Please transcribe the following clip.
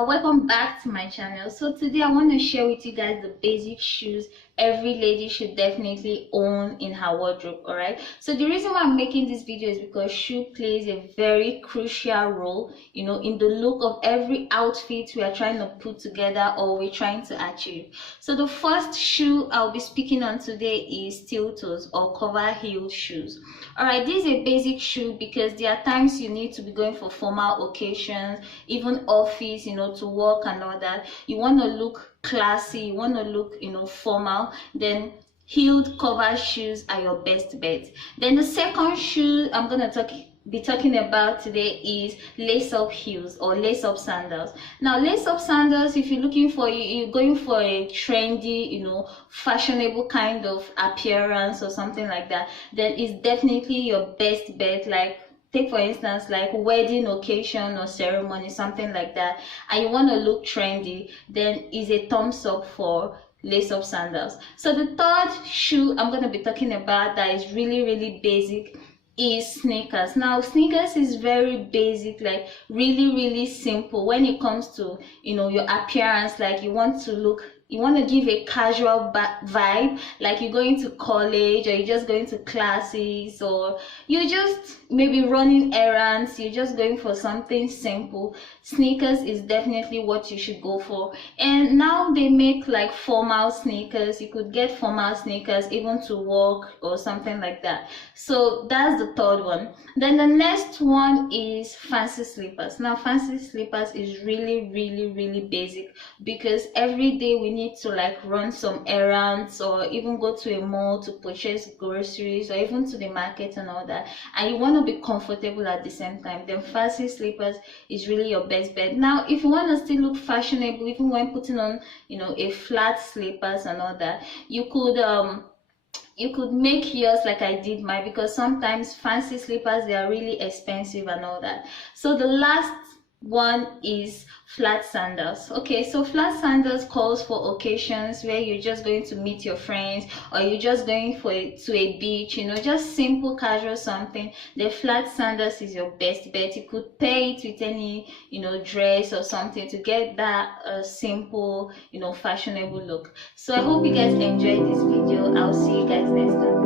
Welcome back to my channel. So today I want to share with you guys the basic shoes every lady should definitely own in her wardrobe. All right, so the reason why I'm making this video is because shoe plays a very crucial role, in the look of every outfit we are trying to put together or we're trying to achieve. So the first shoe I'll be speaking on today is steel toes or cover heeled shoes. All right, this is a basic shoe because there are times you need to be going for formal occasions, even office, to work and all that. You want to look classy, you want to look, formal, then heeled cover shoes are your best bet. Then the second shoe I'm going to be talking about today is lace-up heels or lace-up sandals. Now, lace-up sandals, if you're going for a trendy, fashionable kind of appearance or something like that, then it's definitely your best bet. Like, take for instance, like wedding occasion or ceremony, something like that, and you want to look trendy, then is a thumbs up for lace-up sandals. So the third shoe I'm going to be talking about that is really basic is sneakers. Now, sneakers is very basic, like really simple when it comes to your appearance. Like, you want to give a casual vibe, like you're going to college, or you're just going to classes, or you're just maybe running errands, you're just going for something simple. Sneakers is definitely what you should go for. And now they make like formal sneakers. You could get formal sneakers even to work or something like that. So that's the third one. Then the next one is fancy slippers. Now, fancy slippers is really basic because every day we need to like run some errands or even go to a mall to purchase groceries or even to the market and all that, and you want to be comfortable at the same time. Then fancy slippers is really your best bet. Now, if you want to still look fashionable even when putting on a flat slippers and all that, you could make yours like I did mine, because sometimes fancy slippers, they are really expensive and all that. So the last one is flat sandals. Okay, so flat sandals calls for occasions where you're just going to meet your friends, or you're just going to a beach, just simple casual something. The flat sandals is your best bet. You could pair it with any dress or something to get that simple fashionable look. So I hope you guys enjoyed this video. I'll see you guys next time.